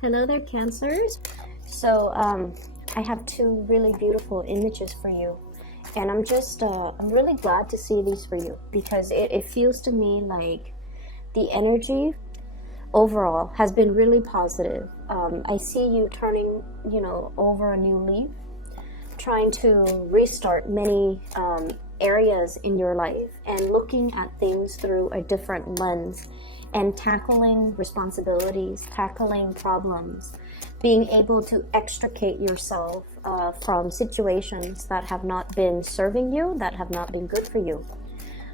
Hello there, Cancers. So I have two really beautiful images for you, and I'm really glad to see these for you because it feels to me like the energy overall has been really positive. I see you turning, over a new leaf, trying to restart many areas in your life and looking at things through a different lens and tackling responsibilities, tackling problems, being able to extricate yourself from situations that have not been serving you, that have not been good for you.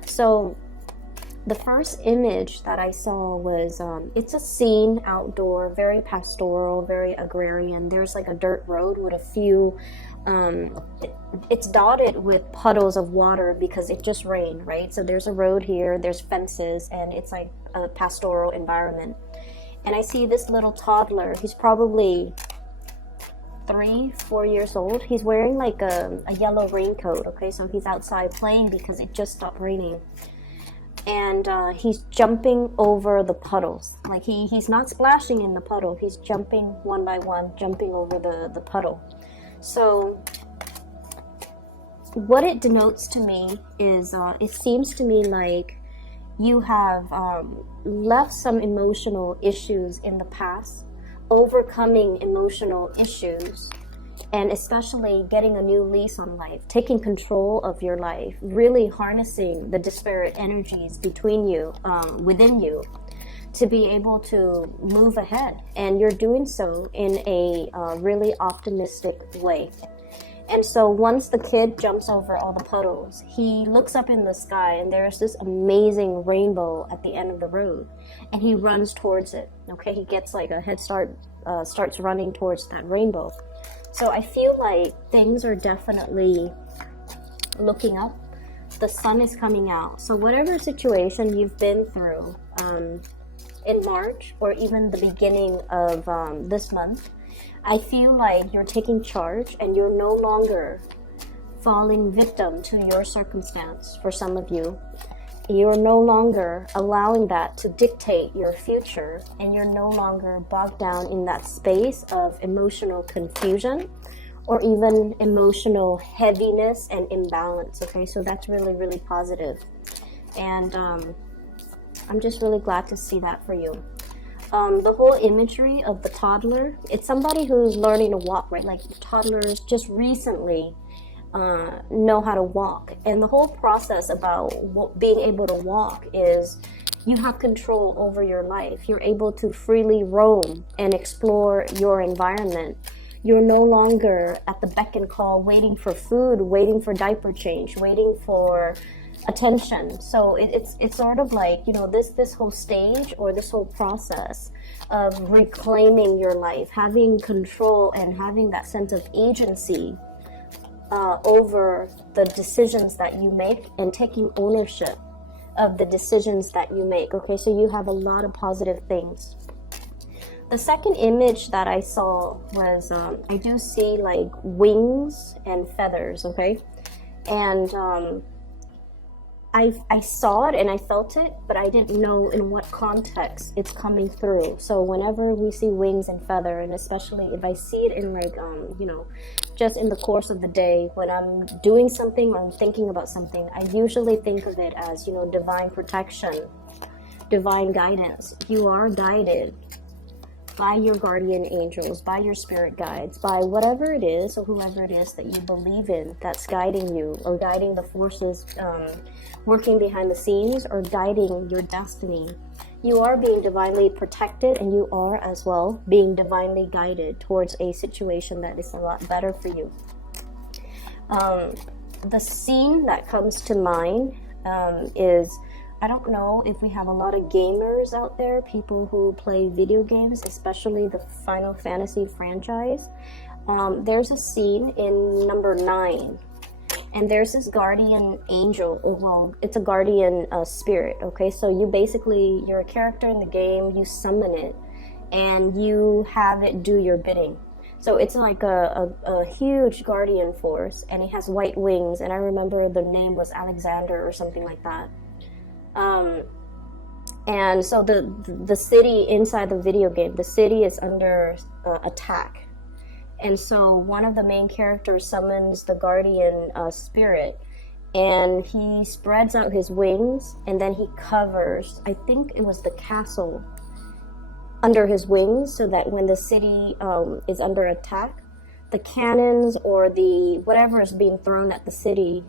So the first image that I saw was, it's a scene outdoor, very pastoral, very agrarian. There's like a dirt road with a few, it's dotted with puddles of water because it just rained, right? So there's a road here, there's fences, and it's like a pastoral environment. And I see this little toddler, he's probably 3-4 years old. He's wearing like a yellow raincoat, okay? So he's outside playing because it just stopped raining. And he's jumping over the puddles. Like he's not splashing in the puddle, he's jumping one by one, jumping over the puddle. So what it denotes to me is it seems to me like you have left some emotional issues in the past, overcoming emotional issues, and especially getting a new lease on life, taking control of your life, really harnessing the disparate energies between you, within you, to be able to move ahead. And you're doing so in a really optimistic way. And so once the kid jumps over all the puddles, he looks up in the sky and there's this amazing rainbow at the end of the road, and he runs towards it. Okay, he gets like a head start, starts running towards that rainbow. So I feel like things are definitely looking up. The sun is coming out. So whatever situation you've been through in March or even the beginning of this month, I feel like you're taking charge and you're no longer falling victim to your circumstance. For some of you, you're no longer allowing that to dictate your future, and you're no longer bogged down in that space of emotional confusion or even emotional heaviness and imbalance. Okay, so that's really, really positive. And I'm just really glad to see that for you. The whole imagery of the toddler, it's somebody who's learning to walk, right? Like toddlers just recently know how to walk. And the whole process about being able to walk is you have control over your life. You're able to freely roam and explore your environment. You're no longer at the beck and call, waiting for food, waiting for diaper change, waiting for attention. So it's sort of like, this whole stage or this whole process of reclaiming your life, having control and having that sense of agency over the decisions that you make and taking ownership of the decisions that you make. Okay, so you have a lot of positive things. The second image that I saw was, I do see like wings and feathers, okay? And I saw it and I felt it, but I didn't know in what context it's coming through. So whenever we see wings and feather, and especially if I see it in like, just in the course of the day, when I'm doing something or I'm thinking about something, I usually think of it as, divine protection, divine guidance. You are guided by your guardian angels, by your spirit guides, by whatever it is or whoever it is that you believe in that's guiding you or guiding the forces working behind the scenes or guiding your destiny. You are being divinely protected, and you are as well being divinely guided towards a situation that is a lot better for you. The scene that comes to mind is, I don't know if we have a lot of gamers out there, people who play video games, especially the Final Fantasy franchise. There's a scene in number 9, and there's this guardian angel. Well, it's a guardian spirit, okay? So you're a character in the game, you summon it, and you have it do your bidding. So it's like a huge guardian force, and it has white wings, and I remember the name was Alexander or something like that. And so the city inside the video game, the city is under attack. And so one of the main characters summons the guardian spirit, and he spreads out his wings, and then he covers, I think it was the castle, under his wings, so that when the city is under attack, the cannons or the whatever is being thrown at the city,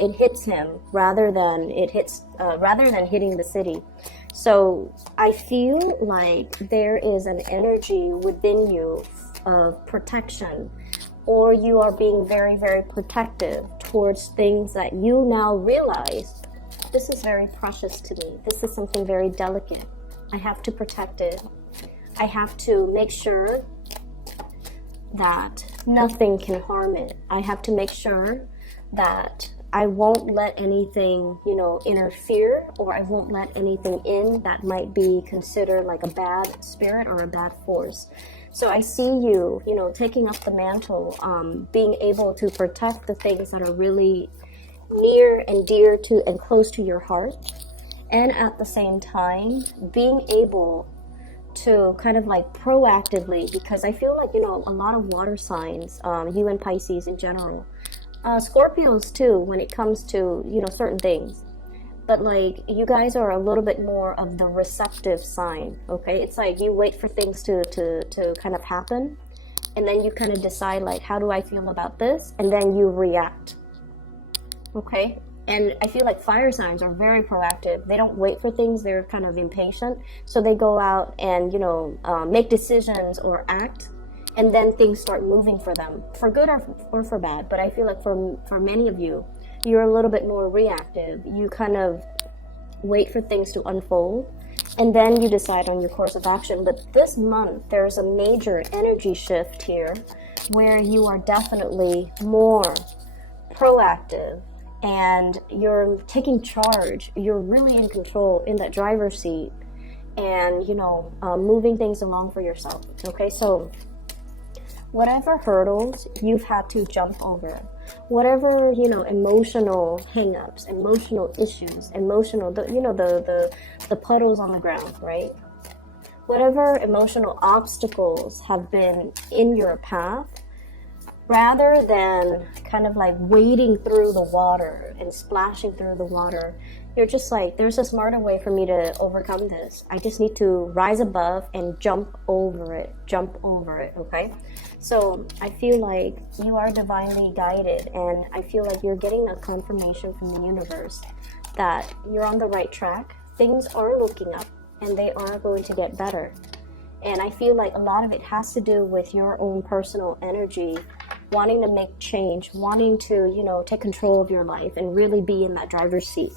it hits him rather than hitting the city. So I feel like there is an energy within you of protection, or you are being very, very protective towards things that you now realize, this is very precious to me. This is something very delicate. I have to protect it. I have to make sure that nothing can harm it. I have to make sure that I won't let anything, interfere, or I won't let anything in that might be considered like a bad spirit or a bad force. So I see you, taking up the mantle, being able to protect the things that are really near and dear to and close to your heart. And at the same time, being able to kind of like proactively, because I feel like, a lot of water signs, you and Pisces in general, Scorpios too, when it comes to, certain things. But like, you guys are a little bit more of the receptive sign, okay? It's like you wait for things to kind of happen, and then you kind of decide like, how do I feel about this? And then you react, okay? And I feel like fire signs are very proactive. They don't wait for things. They're kind of impatient. So they go out and, make decisions or act, and then things start moving for them, for good or for bad. But I feel like for many of you, you're a little bit more reactive. You kind of wait for things to unfold, and then you decide on your course of action. But this month, there's a major energy shift here where you are definitely more proactive, and you're taking charge. You're really in control, in that driver's seat, and, moving things along for yourself. Okay, so whatever hurdles you've had to jump over, whatever, emotional hang-ups, emotional issues, the puddles on the ground, right? Whatever emotional obstacles have been in your path, rather than kind of like wading through the water and splashing through the water, you're just like, there's a smarter way for me to overcome this. I just need to rise above and jump over it, okay? So I feel like you are divinely guided, and I feel like you're getting a confirmation from the universe that you're on the right track. Things are looking up, and they are going to get better. And I feel like a lot of it has to do with your own personal energy, wanting to make change, wanting to, take control of your life and really be in that driver's seat.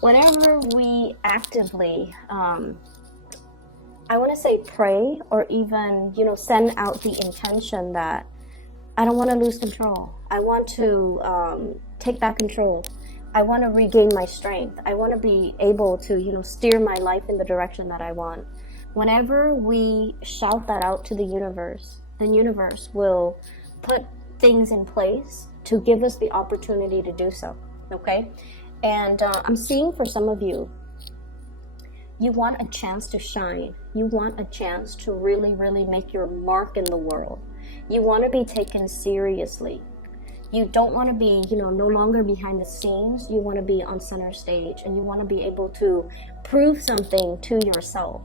Whenever we actively, I want to say pray, or even, send out the intention that I don't want to lose control. I want to take back control. I want to regain my strength. I want to be able to, steer my life in the direction that I want. Whenever we shout that out to the universe will put things in place to give us the opportunity to do so, okay? And I'm seeing for some of you, you want a chance to shine. You want a chance to really, really make your mark in the world. You want to be taken seriously. You don't want to be, no longer behind the scenes. You want to be on center stage, and you want to be able to prove something to yourself.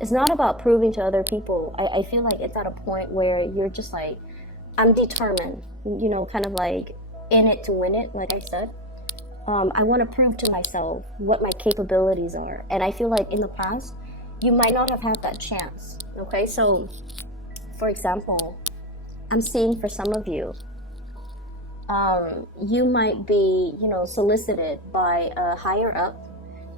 It's not about proving to other people. I feel like it's at a point where you're just like, I'm determined, kind of like in it to win it, like I said. I want to prove to myself what my capabilities are. And I feel like in the past, you might not have had that chance, okay? So, for example, I'm seeing for some of you, you might be, solicited by a higher up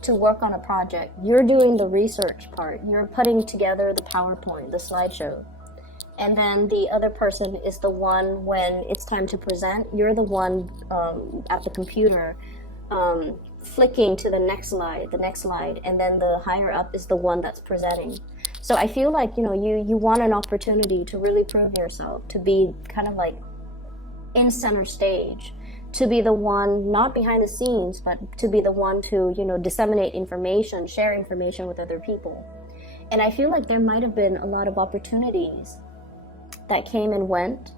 to work on a project. You're doing the research part. You're putting together the PowerPoint, the slideshow. And then the other person is the one, when it's time to present, you're the one at the computer flicking to the next slide, and then the higher up is the one that's presenting. So I feel like, you want an opportunity to really prove yourself, to be kind of like in center stage, to be the one, not behind the scenes, but to be the one to, disseminate information, share information with other people. And I feel like there might have been a lot of opportunities that came and went.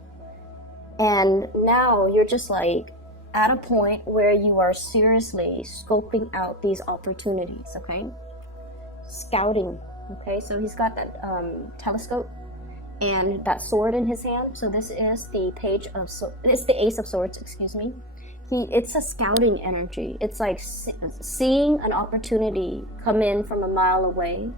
And now you're just like at a point where you are seriously scoping out these opportunities, okay? Scouting, okay? So he's got that telescope and that sword in his hand. So this is the it's the Ace of Swords, excuse me. It's a scouting energy. It's like seeing an opportunity come in from a mile away,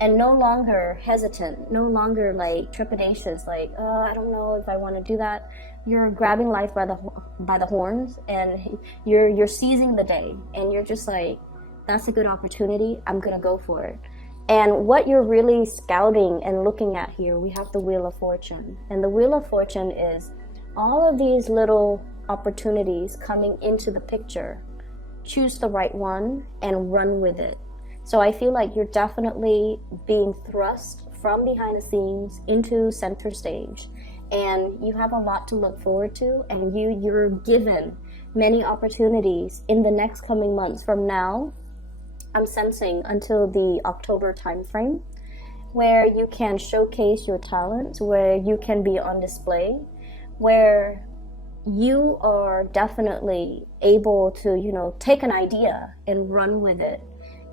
and no longer hesitant, no longer like trepidatious, like, I don't know if I want to do that. You're grabbing life by the horns, and you're seizing the day, and you're just like, that's a good opportunity. I'm gonna go for it. And what you're really scouting and looking at here, we have the Wheel of Fortune, and the Wheel of Fortune is all of these little opportunities coming into the picture. Choose the right one and run with it. So I feel like you're definitely being thrust from behind the scenes into center stage, and you have a lot to look forward to, and you're given many opportunities in the next coming months from now. I'm sensing until the October time frame, where you can showcase your talents, where you can be on display, where you are definitely able to, take an idea and run with it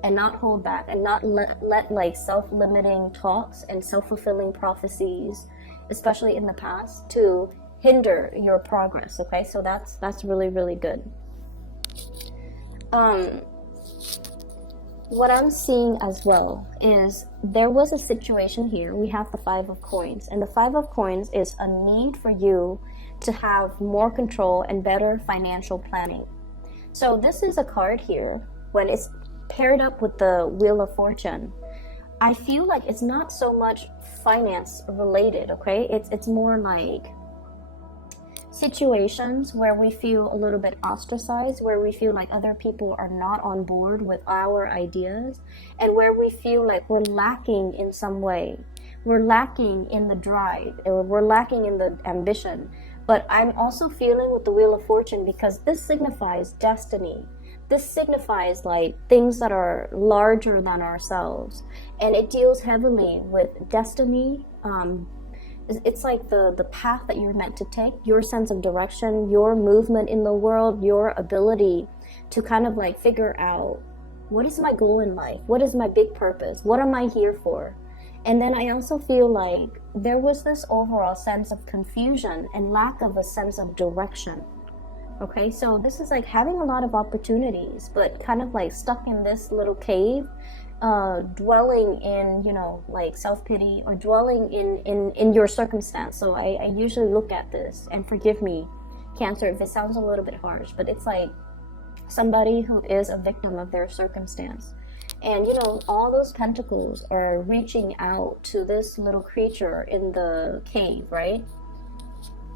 and not hold back and not let like self-limiting talks and self-fulfilling prophecies, especially in the past, to hinder your progress, okay? So that's really, really good. What I'm seeing as well is there was a situation here. We have the Five of Coins, and the Five of Coins is a need for you to have more control and better financial planning. So this is a card here. When it's paired up with the Wheel of Fortune, I feel like it's not so much finance related, okay? It's more like situations where we feel a little bit ostracized, where we feel like other people are not on board with our ideas, and where we feel like we're lacking in some way. We're lacking in the drive, or we're lacking in the ambition. But I'm also feeling with the Wheel of Fortune, because this signifies destiny. This signifies like things that are larger than ourselves. And it deals heavily with destiny. It's like the path that you're meant to take, your sense of direction, your movement in the world, your ability to kind of like figure out, what is my goal in life? What is my big purpose? What am I here for? And then I also feel like there was this overall sense of confusion and lack of a sense of direction. Okay, so this is like having a lot of opportunities, but kind of like stuck in this little cave, dwelling in, like self-pity, or dwelling in your circumstance. So I usually look at this, and forgive me, Cancer, if it sounds a little bit harsh, but it's like somebody who is a victim of their circumstance. And all those pentacles are reaching out to this little creature in the cave, right?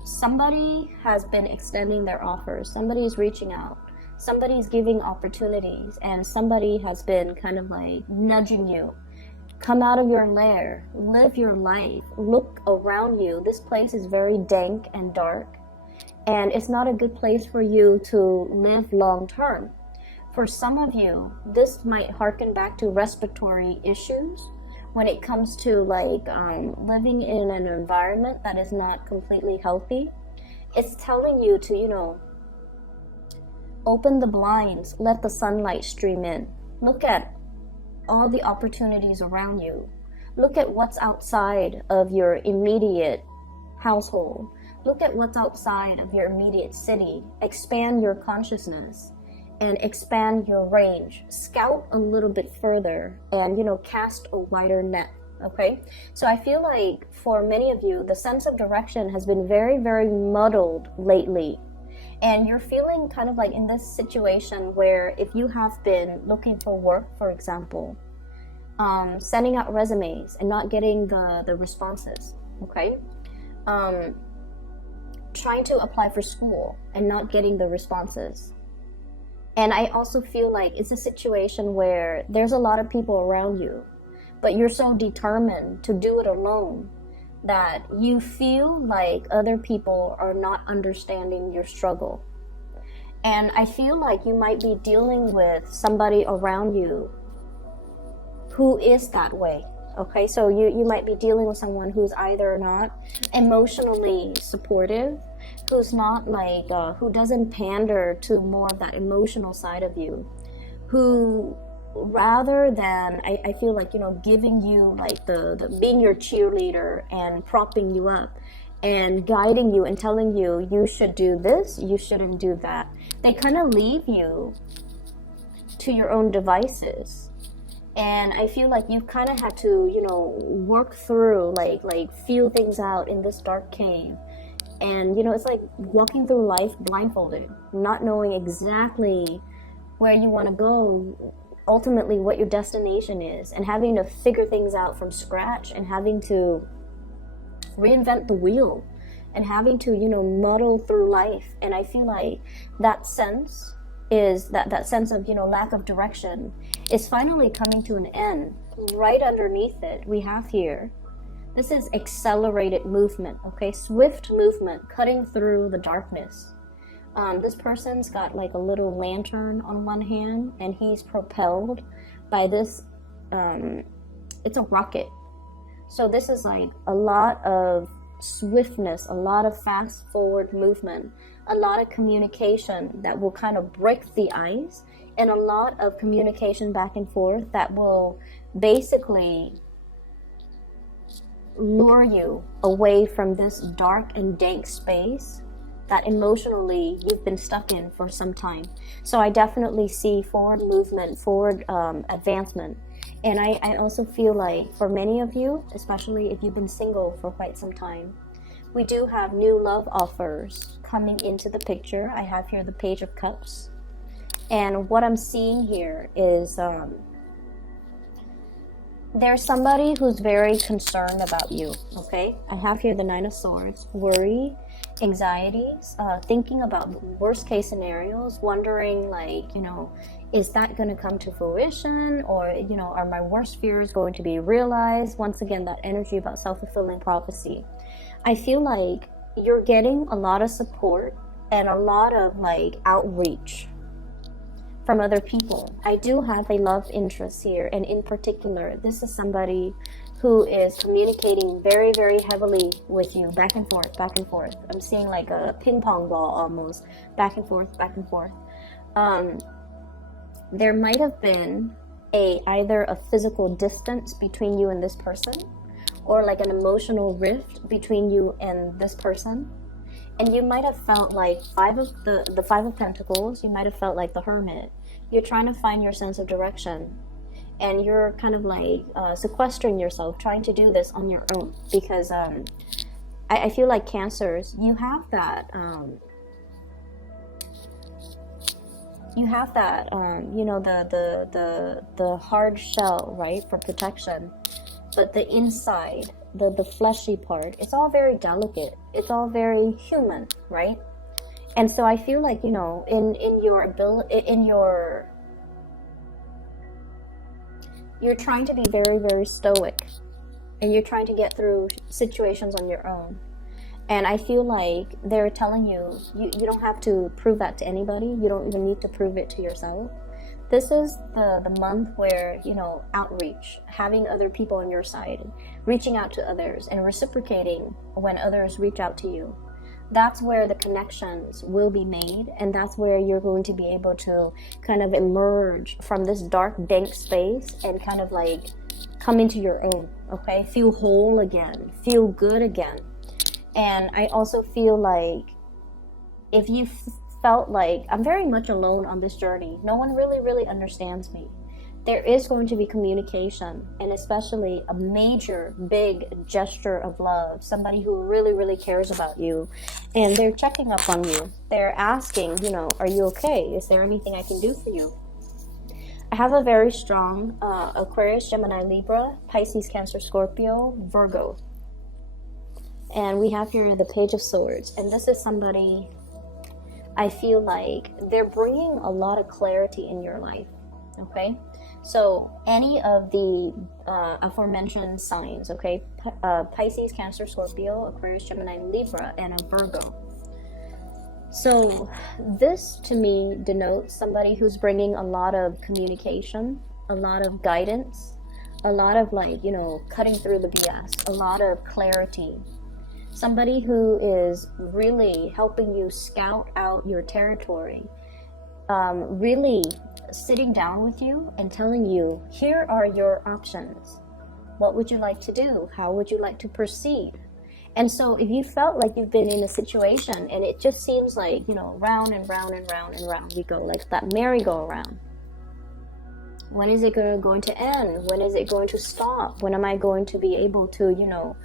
Somebody has been extending their offers. Somebody's reaching out. Somebody's giving opportunities, and somebody has been kind of like nudging you. Come out of your lair, live your life, look around you. This place is very dank and dark, and it's not a good place for you to live long term. For some of you, this might harken back to respiratory issues when it comes to like living in an environment that is not completely healthy. It's telling you to, open the blinds, let the sunlight stream in. Look at all the opportunities around you. Look at what's outside of your immediate household. Look at what's outside of your immediate city. Expand your consciousness and expand your range. Scout a little bit further and, cast a wider net, okay? So I feel like for many of you, the sense of direction has been very, very muddled lately. And you're feeling kind of like in this situation where if you have been looking for work, for example, sending out resumes and not getting the responses, okay? Trying to apply for school and not getting the responses. And I also feel like it's a situation where there's a lot of people around you, but you're so determined to do it alone that you feel like other people are not understanding your struggle. And I feel like you might be dealing with somebody around you who is that way. Okay, so you might be dealing with someone who's either not emotionally supportive, who's not like, who doesn't pander to more of that emotional side of you, who rather than, I feel like, you know, giving you like the being your cheerleader and propping you up and guiding you and telling you, you should do this, you shouldn't do that. They kind of leave you to your own devices. And I feel like you've kind of had to, you know, work through, like feel things out in this dark cave. And, you know, it's like walking through life blindfolded, not knowing exactly where you want to go, ultimately what your destination is, and having to figure things out from scratch and having to reinvent the wheel and having to, you know, muddle through life. And I feel like that sense is that sense of, you know, lack of direction is finally coming to an end. Right underneath it, we have here, this is accelerated movement, okay? Swift movement, cutting through the darkness. This person's got like a little lantern on one hand, and he's propelled by this, it's a rocket. So this is like a lot of swiftness, a lot of fast forward movement, a lot of communication that will kind of break the ice, and a lot of communication back and forth that will basically lure you away from this dark and dank space that emotionally you've been stuck in for some time. So I definitely see forward movement, forward advancement. And I also feel like for many of you, especially if you've been single for quite some time, we do have new love offers coming into the picture. I have here the Page of Cups. And what I'm seeing here is there's somebody who's very concerned about you, okay? I have here the Nine of Swords, worry, anxieties, thinking about worst case scenarios, wondering like, you know, is that going to come to fruition, or, you know, are my worst fears going to be realized? Once again, that energy about self-fulfilling prophecy. I feel like you're getting a lot of support and a lot of like outreach from other people. I do have a love interest here, and in particular, this is somebody who is communicating very, very heavily with you, back and forth, back and forth. I'm seeing like a ping pong ball almost, back and forth, back and forth. There might have been either a physical distance between you and this person, or like an emotional rift between you and this person. And you might have felt like the Five of Pentacles, you might have felt like the Hermit. You're trying to find your sense of direction, and you're kind of like sequestering yourself, trying to do this on your own, because I feel like Cancers, you have that you know, the hard shell, right, for protection, but the inside, the fleshy part, it's all very delicate, it's all very human, right? And so I feel like, you know, in your ability, you're trying to be very, very stoic, and you're trying to get through situations on your own. And I feel like they're telling you, you don't have to prove that to anybody. You don't even need to prove it to yourself. This is the month where, you know, outreach, having other people on your side, reaching out to others and reciprocating when others reach out to you. That's where the connections will be made, and that's where you're going to be able to kind of emerge from this dark, dank space and kind of like come into your own, okay? Feel whole again, feel good again. And I also feel like if you felt like I'm very much alone on this journey, no one really understands me, there is going to be communication, and especially a major, big gesture of love, somebody who really cares about you, and they're checking up on you. They're asking, you know, are you okay? Is there anything I can do for you? I have a very strong Aquarius, Gemini, Libra, Pisces, Cancer, Scorpio, Virgo. And we have here the Page of Swords, and this is somebody, I feel like they're bringing a lot of clarity in your life, okay? So any of the aforementioned signs, okay, Pisces, Cancer, Scorpio, Aquarius, Gemini, Libra, and a Virgo, So this to me denotes somebody who's bringing a lot of communication, a lot of guidance, a lot of like, you know, cutting through the BS, a lot of clarity. Somebody who is really helping you scout out your territory, really sitting down with you and telling you, here are your options. What would you like to do? How would you like to proceed? And so if you felt like you've been in a situation and it just seems like, you know, round and round and round and round we go, like that merry-go-round. When is it going to end? When is it going to stop? When am I going to be able to, you know,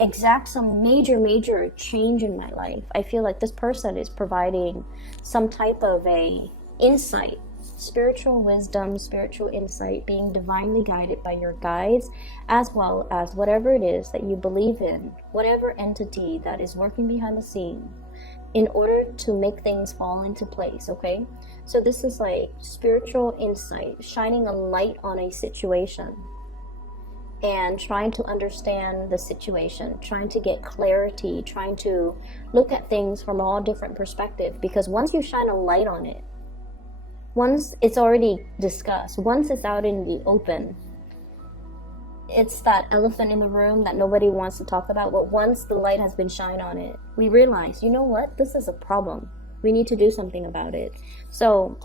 exact some major change in my life? I feel like this person is providing some type of a insight, spiritual wisdom, spiritual insight, being divinely guided by your guides, as well as whatever it is that you believe in, whatever entity that is working behind the scene in order to make things fall into place, okay? So this is like spiritual insight, shining a light on a situation and trying to understand the situation, trying to get clarity, trying to look at things from all different perspectives, because once you shine a light on it, once it's already discussed, once it's out in the open, it's that elephant in the room that nobody wants to talk about. But once the light has been shined on it, we realize, you know what? This is a problem. We need to do something about it. So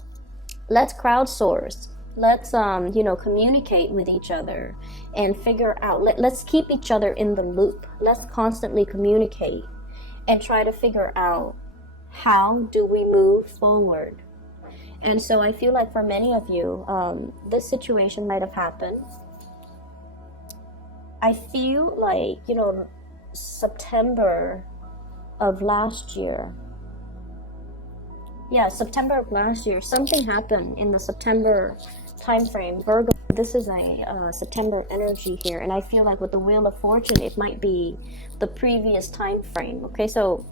let's crowdsource. Let's, you know, communicate with each other and figure out, let's keep each other in the loop. Let's constantly communicate and try to figure out how do we move forward. And so I feel like for many of you, this situation might have happened. I feel like, you know, September of last year. Yeah, September of last year, something happened in the September time frame. Virgo, this is a September energy here. And I feel like with the Wheel of Fortune, it might be the previous time frame. Okay, so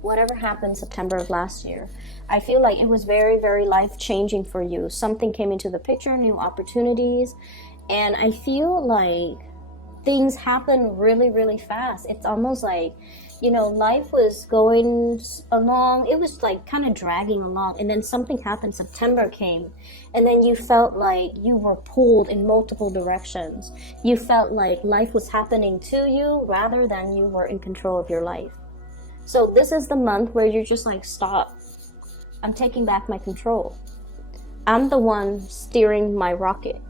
whatever happened September of last year, I feel like it was very, very life-changing for you. Something came into the picture, new opportunities, and I feel like things happen really, really fast. It's almost like, you know, life was going along, it was like kind of dragging along, and then something happened, September came, and then you felt like you were pulled in multiple directions. You felt like life was happening to you rather than you were in control of your life. So this is the month where you're just like, stop. I'm taking back my control. I'm the one steering my rocket.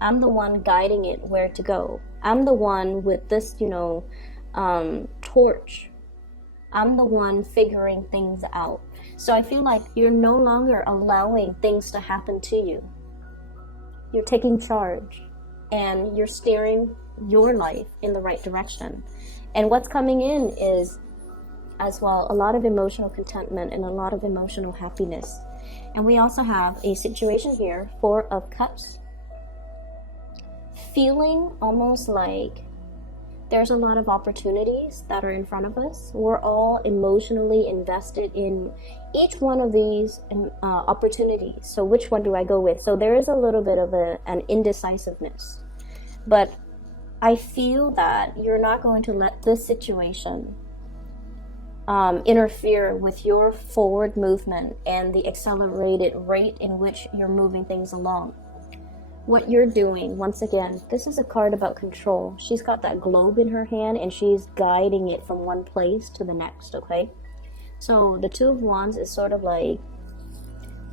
I'm the one guiding it where to go. I'm the one with this, you know, torch. I'm the one figuring things out. So I feel like you're no longer allowing things to happen to you. You're taking charge and you're steering your life in the right direction. And what's coming in is, as well, a lot of emotional contentment and a lot of emotional happiness. And we also have a situation here, Four of Cups, feeling almost like there's a lot of opportunities that are in front of us. We're all emotionally invested in each one of these opportunities. So which one do I go with? So there is a little bit of an indecisiveness. But I feel that you're not going to let this situation interfere with your forward movement and the accelerated rate in which you're moving things along. What you're doing, once again, this is a card about control. She's got that globe in her hand and she's guiding it from one place to the next, okay? So the Two of Wands is sort of like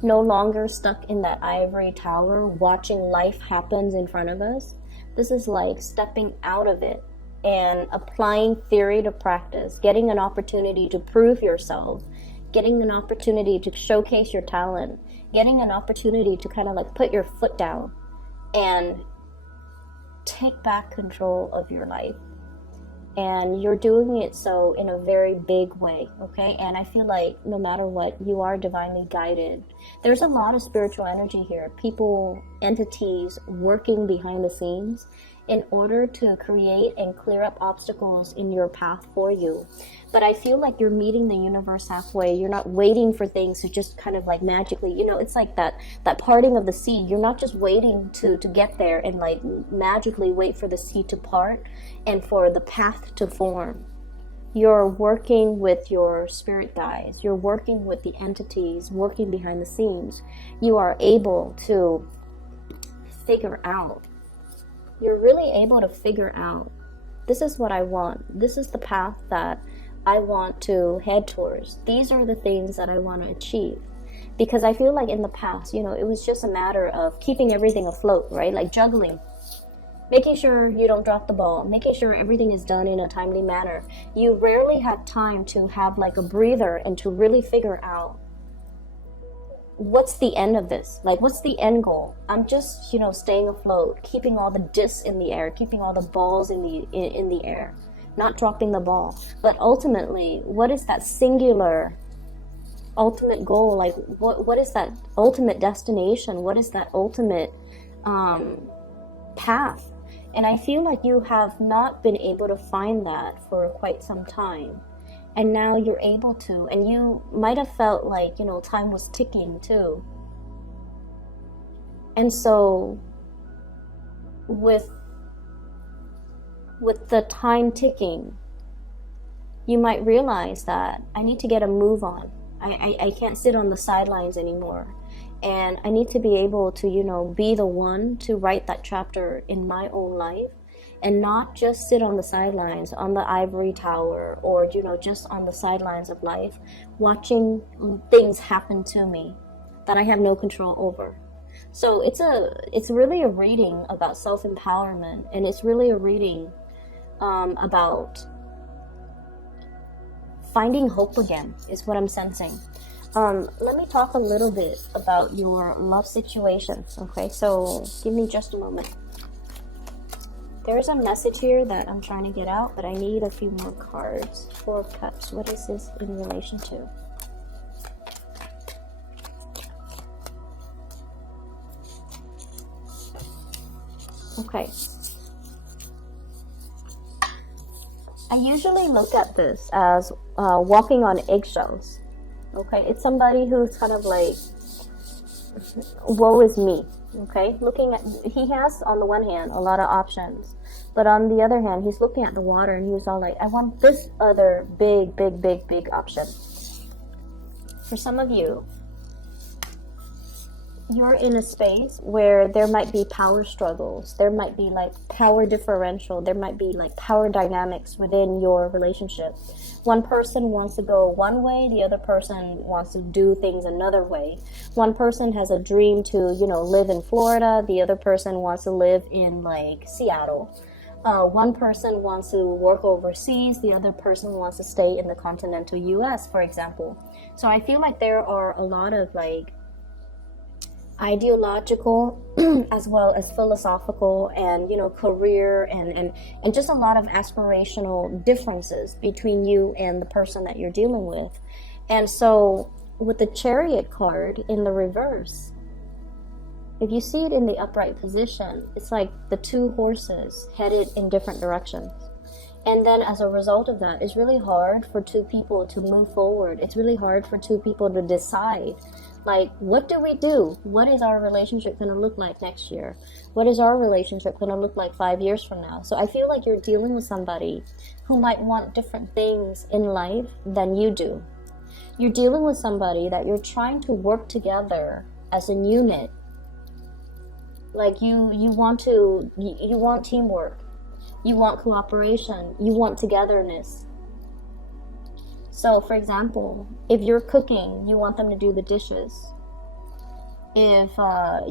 no longer stuck in that ivory tower watching life happens in front of us. This is like stepping out of it and applying theory to practice, getting an opportunity to prove yourself, getting an opportunity to showcase your talent, getting an opportunity to kind of like put your foot down and take back control of your life. And you're doing it so in a very big way, okay? And I feel like no matter what, you are divinely guided. There's a lot of spiritual energy here, people, entities working behind the scenes in order to create and clear up obstacles in your path for you. But I feel like you're meeting the universe halfway. You're not waiting for things to just kind of like magically, you know, it's like that parting of the sea. You're not just waiting to get there and like magically wait for the sea to part and for the path to form. You're working with your spirit guides. You're working with the entities working behind the scenes. You are able to figure out. You're really able to figure out, this is what I want. This is the path that I want to head towards. These are the things that I want to achieve. Because I feel like in the past, you know, it was just a matter of keeping everything afloat, right? Like juggling. Making sure you don't drop the ball, making sure everything is done in a timely manner. You rarely had time to have like a breather and to really figure out what's the end of this? Like, what's the end goal? I'm just, you know, staying afloat, keeping all the discs in the air, keeping all the balls in the air, not dropping the ball. But ultimately, what is that singular ultimate goal? Like, what is that ultimate destination? What is that ultimate path? And I feel like you have not been able to find that for quite some time. And now you're able to. And you might have felt like, you know, time was ticking too. And so with the time ticking, you might realize that I need to get a move on. I can't sit on the sidelines anymore. And I need to be able to, you know, be the one to write that chapter in my own life and not just sit on the sidelines, on the ivory tower, or, you know, just on the sidelines of life, watching things happen to me that I have no control over. So it's really a reading about self-empowerment, and it's really a reading about finding hope again, is what I'm sensing. Let me talk a little bit about your love situation. Okay, so give me just a moment. There's a message here that I'm trying to get out, but I need a few more cards. Four of Cups. What is this in relation to? Okay. I usually look at this as walking on eggshells. Okay, it's somebody who's kind of like, woe is me. Okay, looking at, he has on the one hand a lot of options, but on the other hand, he's looking at the water and he's all like, I want this other big option. For some of you, you're in a space where there might be power struggles, there might be like power differential, there might be like power dynamics within your relationship. One person wants to go one way, the other person wants to do things another way. One person has a dream to, you know, live in Florida, the other person wants to live in like Seattle. One person wants to work overseas, the other person wants to stay in the continental US, for example. So I feel like there are a lot of like ideological as well as philosophical and, you know, career and just a lot of aspirational differences between you and the person that you're dealing with. And so with the Chariot card in the reverse, if you see it in the upright position, it's like the two horses headed in different directions. And then as a result of that, it's really hard for two people to move forward. It's really hard for two people to decide, like, what do we do? What is our relationship going to look like next year? What is our relationship going to look like 5 years from now? So I feel like you're dealing with somebody who might want different things in life than you do. You're dealing with somebody that you're trying to work together as a unit. Like you want teamwork. You want cooperation. You want togetherness. So, for example, if you're cooking, you want them to do the dishes. If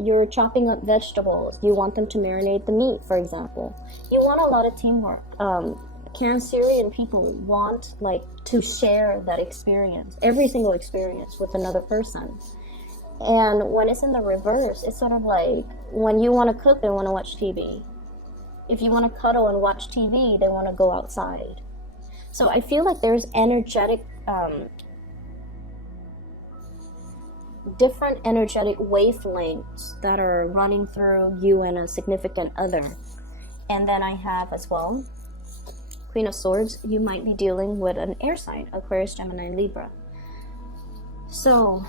you're chopping up vegetables, you want them to marinate the meat, for example. You want a lot of teamwork. Cancerian people want like to share that experience, every single experience with another person. And when it's in the reverse, it's sort of like when you want to cook, they want to watch TV. If you want to cuddle and watch TV, they want to go outside. So I feel like there's energetic, different energetic wavelengths that are running through you and a significant other. And then I have as well, Queen of Swords, you might be dealing with an air sign, Aquarius, Gemini, Libra. So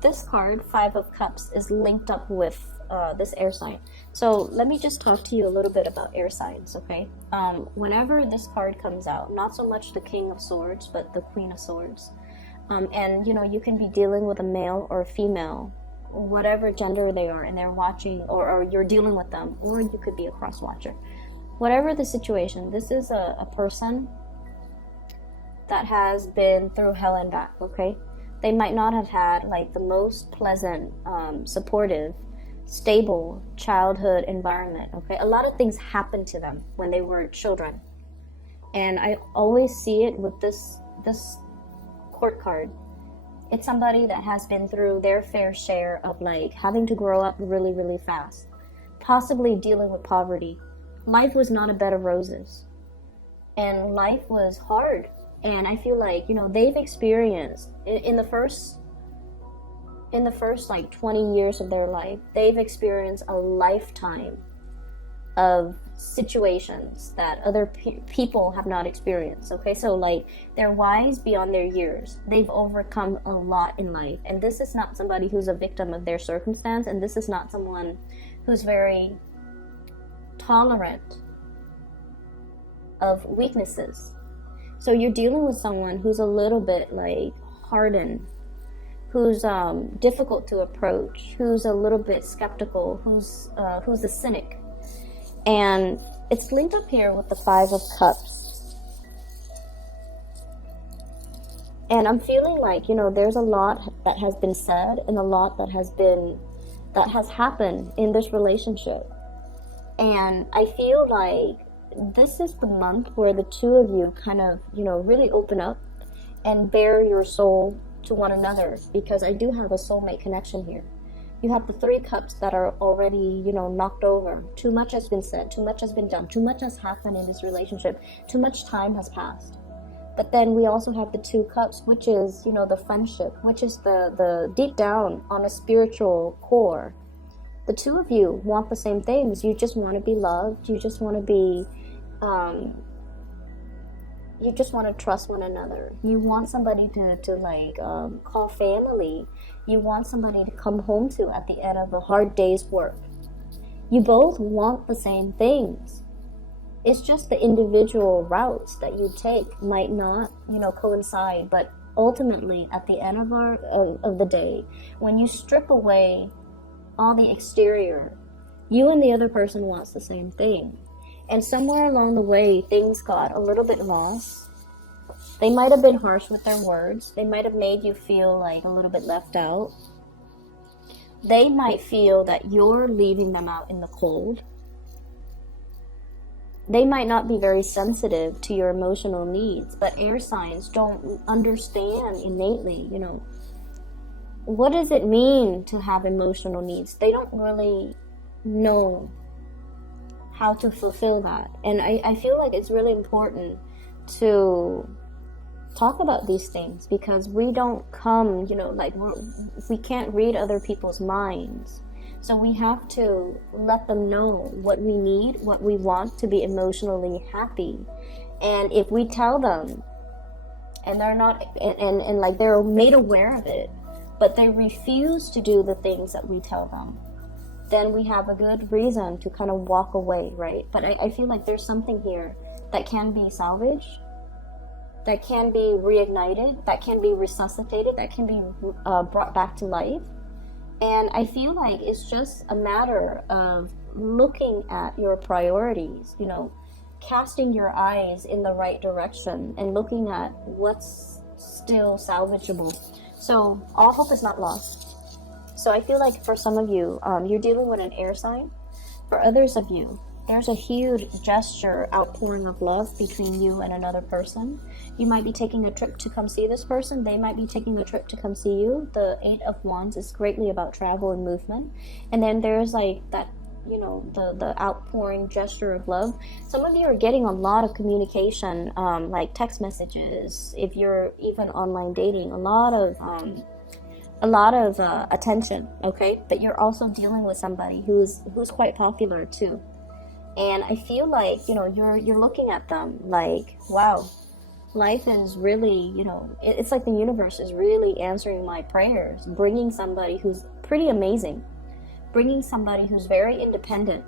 this card, Five of Cups, is linked up with this air sign. So let me just talk to you a little bit about air signs, okay? Whenever this card comes out, not so much the King of Swords, but the Queen of Swords. And, you know, you can be dealing with a male or a female, whatever gender they are, and they're watching, or you're dealing with them, or you could be a cross-watcher. Whatever the situation, this is a person that has been through hell and back, okay? They might not have had, like, the most pleasant, supportive, stable childhood environment, okay? A lot of things happened to them when they were children. And I always see it with this court card. It's somebody that has been through their fair share of, like, having to grow up really, really fast, possibly dealing with poverty. Life was not a bed of roses, and life was hard. And I feel like, you know, they've experienced in the first like 20 years of their life, they've experienced a lifetime of situations that other people have not experienced, okay? So, like, they're wise beyond their years. They've overcome a lot in life, and this is not somebody who's a victim of their circumstance, and this is not someone who's very tolerant of weaknesses. So you're dealing with someone who's a little bit, like, hardened, who's difficult to approach, who's a little bit skeptical, who's a cynic. And it's linked up here with the Five of Cups. And I'm feeling like, you know, there's a lot that has been said and a lot that has happened in this relationship. And I feel like this is the month where the two of you kind of, you know, really open up and bare your soul to one another, because I do have a soulmate connection here. You have the Three Cups that are already, you know, knocked over. Too much has been said, too much has been done, too much has happened in this relationship, too much time has passed. But then we also have the Two Cups, which is, you know, the friendship, which is the deep down on a spiritual core. The two of you want the same things. You just want to be loved. You just want to be, you just want to trust one another. You want somebody to call family. You want somebody to come home to at the end of a hard day's work. You both want the same things. It's just the individual routes that you take might not, you know, coincide. But ultimately, at the end of the day, when you strip away all the exterior, you and the other person wants the same thing. And somewhere along the way, things got a little bit lost. They might have been harsh with their words. They might have made you feel like a little bit left out. They might feel that you're leaving them out in the cold. They might not be very sensitive to your emotional needs, but air signs don't understand innately, you know, what does it mean to have emotional needs? They don't really know how to fulfill that. And I feel like it's really important to talk about these things, because we don't come, you know, like we can't read other people's minds. So we have to let them know what we need, what we want to be emotionally happy. And if we tell them and they're not, and like they're made aware of it, but they refuse to do the things that we tell them, then we have a good reason to kind of walk away, right? But I feel like there's something here that can be salvaged, that can be reignited, that can be resuscitated, that can be brought back to life. And I feel like it's just a matter of looking at your priorities, you know, casting your eyes in the right direction and looking at what's still salvageable. So all hope is not lost. So I feel like for some of you, you're dealing with an air sign. For others of you, there's a huge gesture, outpouring of love between you and another person. You might be taking a trip to come see this person. They might be taking a trip to come see you. The Eight of Wands is greatly about travel and movement. And then there's like that, you know, the outpouring gesture of love. Some of you are getting a lot of communication, like text messages. If you're even online dating, a lot of attention, okay? But you're also dealing with somebody who's quite popular too. And I feel like, you know, you're looking at them like, wow, life is really, you know, it's like the universe is really answering my prayers, bringing somebody who's pretty amazing, bringing somebody who's very independent.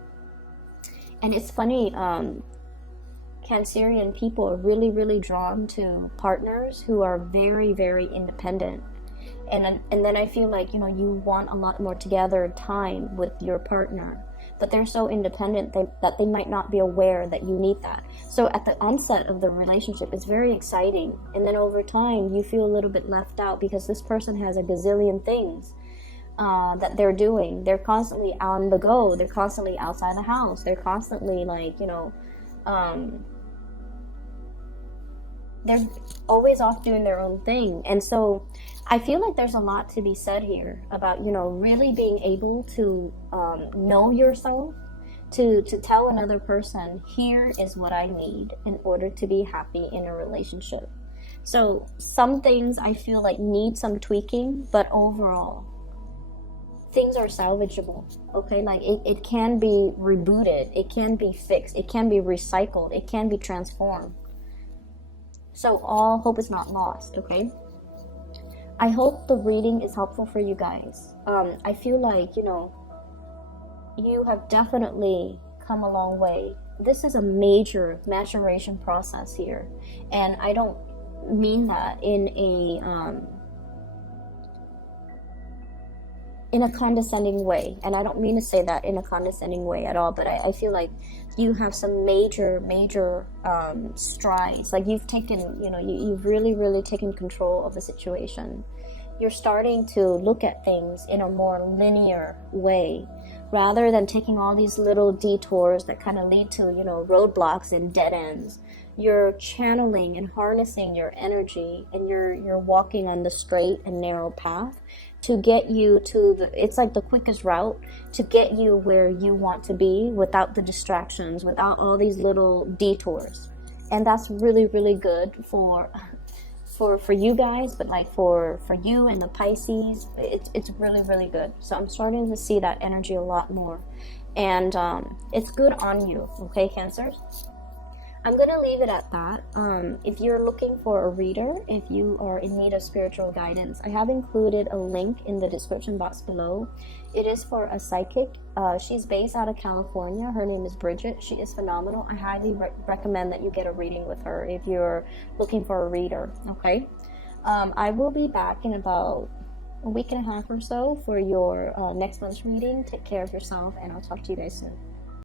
And it's funny, Cancerian people are really, really drawn to partners who are very, very independent. And then I feel like, you want a lot more together time with your partner, but they're so independent that they might not be aware that you need that. So at the onset of the relationship, it's very exciting. And then over time, you feel a little bit left out because this person has a gazillion things that they're doing. They're constantly on the go. They're constantly outside the house. They're constantly they're always off doing their own thing. And so I feel like there's a lot to be said here about, really being able to know yourself, to tell another person, here is what I need in order to be happy in a relationship. So some things I feel like need some tweaking, but overall, things are salvageable, okay? Like it can be rebooted, it can be fixed, it can be recycled, it can be transformed. So all hope is not lost, okay? I hope the reading is helpful for you guys. I feel like, you have definitely come a long way. This is a major maturation process here. And I don't mean that in a condescending way. And I don't mean to say that in a condescending way at all, but I feel like you have some major strides. Like you've taken, you've really, really taken control of the situation. You're starting to look at things in a more linear way, rather than taking all these little detours that kind of lead to, roadblocks and dead ends. You're channeling and harnessing your energy, and you're walking on the straight and narrow path to get you to it's like the quickest route to get you where you want to be without the distractions, without all these little detours. And that's really, really good for you guys, but like for you and the Pisces, it's really, really good. So I'm starting to see that energy a lot more, and it's good on you, okay, Cancers? I'm going to leave it at that. If you're looking for a reader, if you are in need of spiritual guidance, I have included a link in the description box below. It is for a psychic. She's based out of California. Her name is Bridget. She is phenomenal. I highly recommend that you get a reading with her if you're looking for a reader, okay? I will be back in about a week and a half or so for your next month's reading. Take care of yourself, and I'll talk to you guys soon.